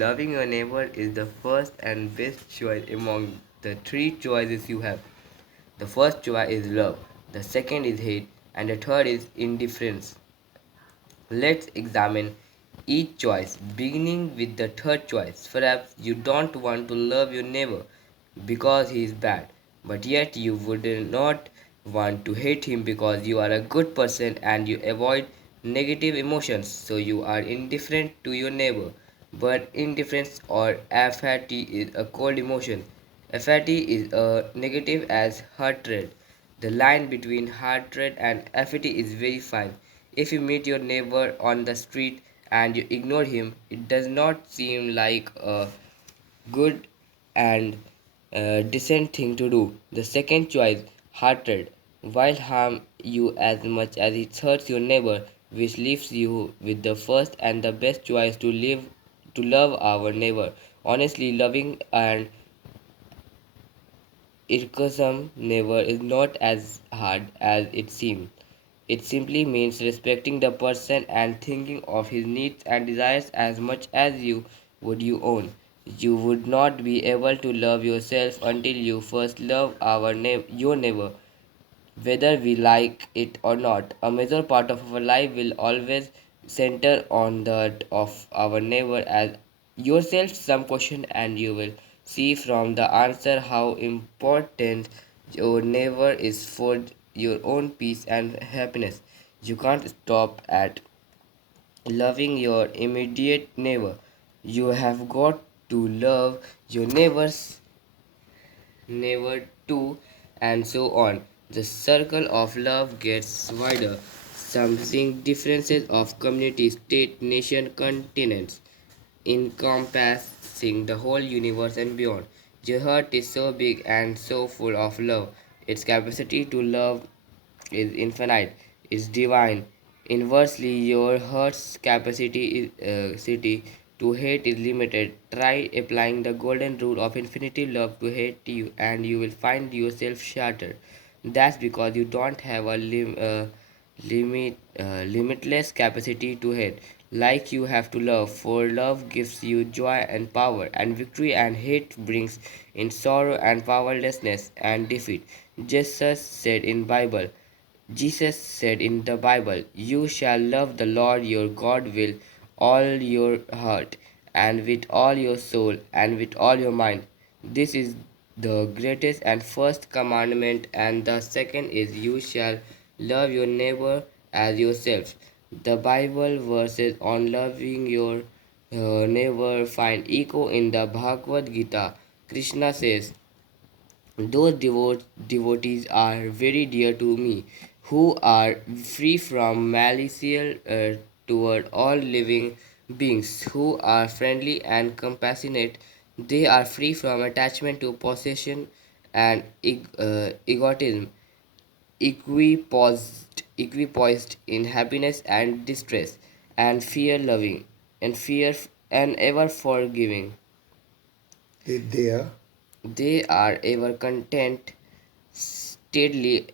Loving your neighbor is the first and best choice among the three choices you have. The first choice is love, the second is hate, and the third is indifference. Let's examine each choice, beginning with the third choice. Perhaps you don't want to love your neighbor because he is bad, but yet you would not want to hate him because you are a good person and you avoid negative emotions, so you are indifferent to your neighbor. But indifference or apathy is a cold emotion. Apathy is a negative as hatred. The line between hatred and apathy is very fine. If you meet your neighbor on the street and you ignore him, it does not seem like a good and decent thing to do. The second choice, hatred, while harm you as much as it hurts your neighbor, which leaves you with the first and the best choice to love our neighbor. Honestly, loving and Irkism never is not as hard as it seems. It simply means respecting the person and thinking of his needs and desires as much as you would your own. You would not be able to love yourself until you first love your neighbor. Whether we like it or not, a major part of our life will always center on that of our neighbor as yourself some question and you will see from the answer how important your neighbor is for your own peace and happiness. You can't stop at loving your immediate neighbor. You have got to love your neighbor too, and so on. The circle of love gets wider, something differences of community, state, nation, continents, encompassing the whole universe and beyond. Your heart is so big and so full of love. Its capacity to love is infinite, is divine. Inversely, your heart's city to hate is limited. Try applying the golden rule of infinity love to hate you, and you will find yourself shattered. That's because you don't have a limitless capacity to hate. Like you have to love, for love gives you joy and power, and victory, and hate brings in sorrow and powerlessness and defeat. Jesus said in the Bible, "You shall love the Lord your God with all your heart, and with all your soul, and with all your mind." This is the greatest and first commandment, and the second is, "You shall love your neighbor as yourself." The Bible verses on loving your neighbor find echo in the Bhagavad Gita. Krishna says, those devotees are very dear to me, who are free from malice toward all living beings, who are friendly and compassionate. They are free from attachment to possession and egotism, equipoised in happiness and distress, and fear loving, and fear and ever forgiving. They are. They are ever content, steadily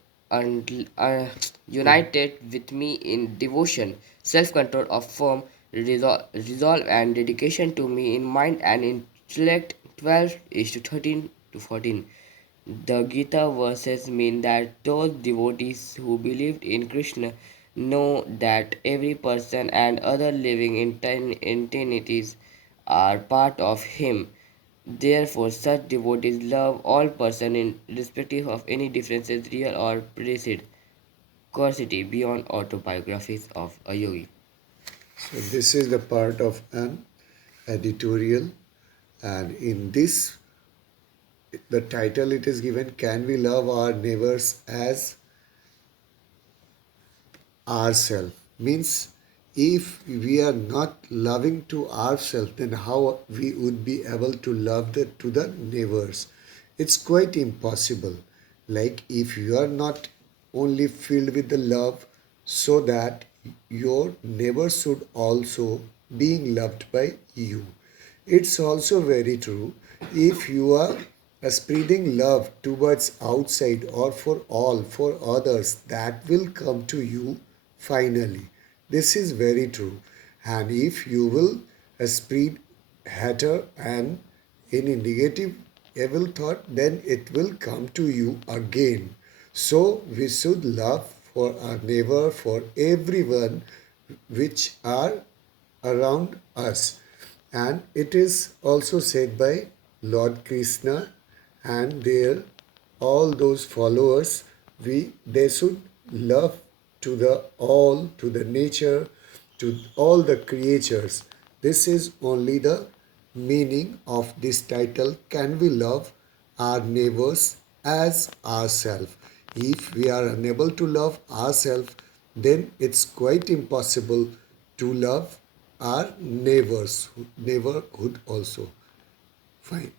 united with me in devotion, self control of firm resolve, and dedication to me in mind and intellect. 12 is to 13 to 14. The Gita verses mean that those devotees who believed in Krishna know that every person and other living entities are part of him. Therefore, such devotees love all persons irrespective of any differences, real or perceived. Curiosity beyond autobiographies of a yogi. So this is the part of an editorial, and in this, the title it is given, "Can we love our neighbors as ourselves?" Means if we are not loving to ourselves, then how we would be able to love to the neighbors? It's quite impossible. Like if you are not only filled with the love, so that your neighbor should also being loved by you. It's also very true, if you are spreading love towards outside or for all, for others, that will come to you finally. This is very true. And if you will spread hater and any negative evil thought, then it will come to you again. So we should love for our neighbor, for everyone which are around us. And it is also said by Lord Krishna and their all those followers, they should love to the all, to the nature, to all the creatures. This is only the meaning of this title. Can we love our neighbors as ourselves? If we are unable to love ourselves, then it's quite impossible to love our neighbors, neighborhood also. Fine.